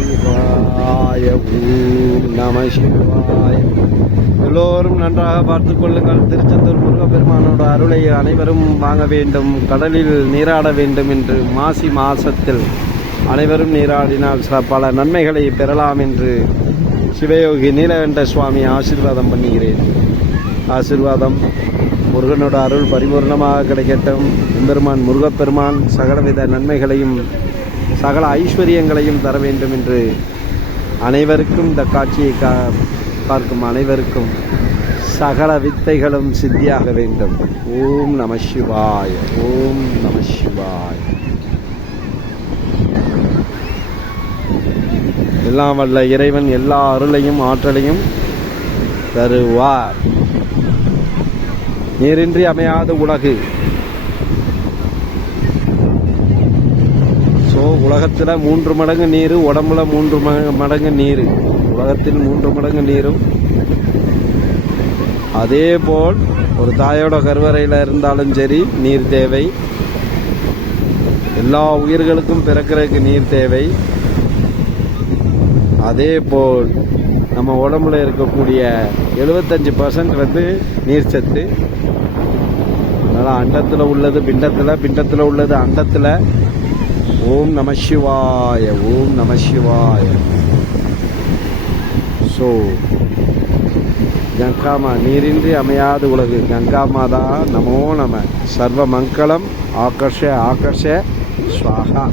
சிவாய ஓம் நம சிவாய. எல்லோரும் நன்றாக பார்த்துக் கொள்ளுங்கள். திருச்செந்தூர் முருகப்பெருமானோட அருளை அனைவரும் வாங்க வேண்டும். கடலில் நீராட வேண்டும் என்று மாசி மாசத்தில் அனைவரும் நீராடினால் ச- பல நன்மைகளை பெறலாம் என்று சிவயோகி நீலகண்ட சுவாமி ஆசீர்வாதம் பண்ணுகிறேன். ஆசீர்வாதம் முருகனோட அருள் பரிபூர்ணமாக கிடைக்கட்டும். எம்பெருமான் முருகப்பெருமான் சகலவித நன்மைகளையும் சகல ஐஸ்வர்யங்களையும் தர வேண்டும் என்று அனைவருக்கும் இந்த காட்சியை கா பார்க்கும் அனைவருக்கும் சகல வித்தைகளும் சித்தியாக வேண்டும். ஓம் நம சிவாய் ஓம் நம சிவாய். எல்லாம் வல்ல இறைவன் எல்லா அருளையும் ஆற்றலையும் தருவார். நீரின்றி அமையாத உலகு ஸோ உலகத்தில் மூன்று மடங்கு நீர் உடம்புல மூன்று மடங்கு நீர். உலகத்தில் மூன்று மடங்கு நீரும். அதே போல் ஒரு தாயோட கருவறையில் இருந்தாலும் சரி நீர் தேவை. எல்லா உயிர்களுக்கும் பிறக்கிறதுக்கு நீர் தேவை. அதே போல் நம்ம உடம்புல இருக்கக்கூடிய எழுபத்தஞ்சு பர்சன்ட் வந்து நீர் சத்து. அதனால் அண்டத்தில் உள்ளது பிண்டத்தில் பிண்டத்தில் உள்ளது அண்டத்தில் ஓம் நம சிவாய ஓம் நம சிவாய. ஸோ கங்காமா நீரின்றி அமையாத உலகு. கங்கா மாதா நமோ நம. சர்வ மங்களம் ஆகர்ஷ ஆகர்ஷ ஸ்வாகா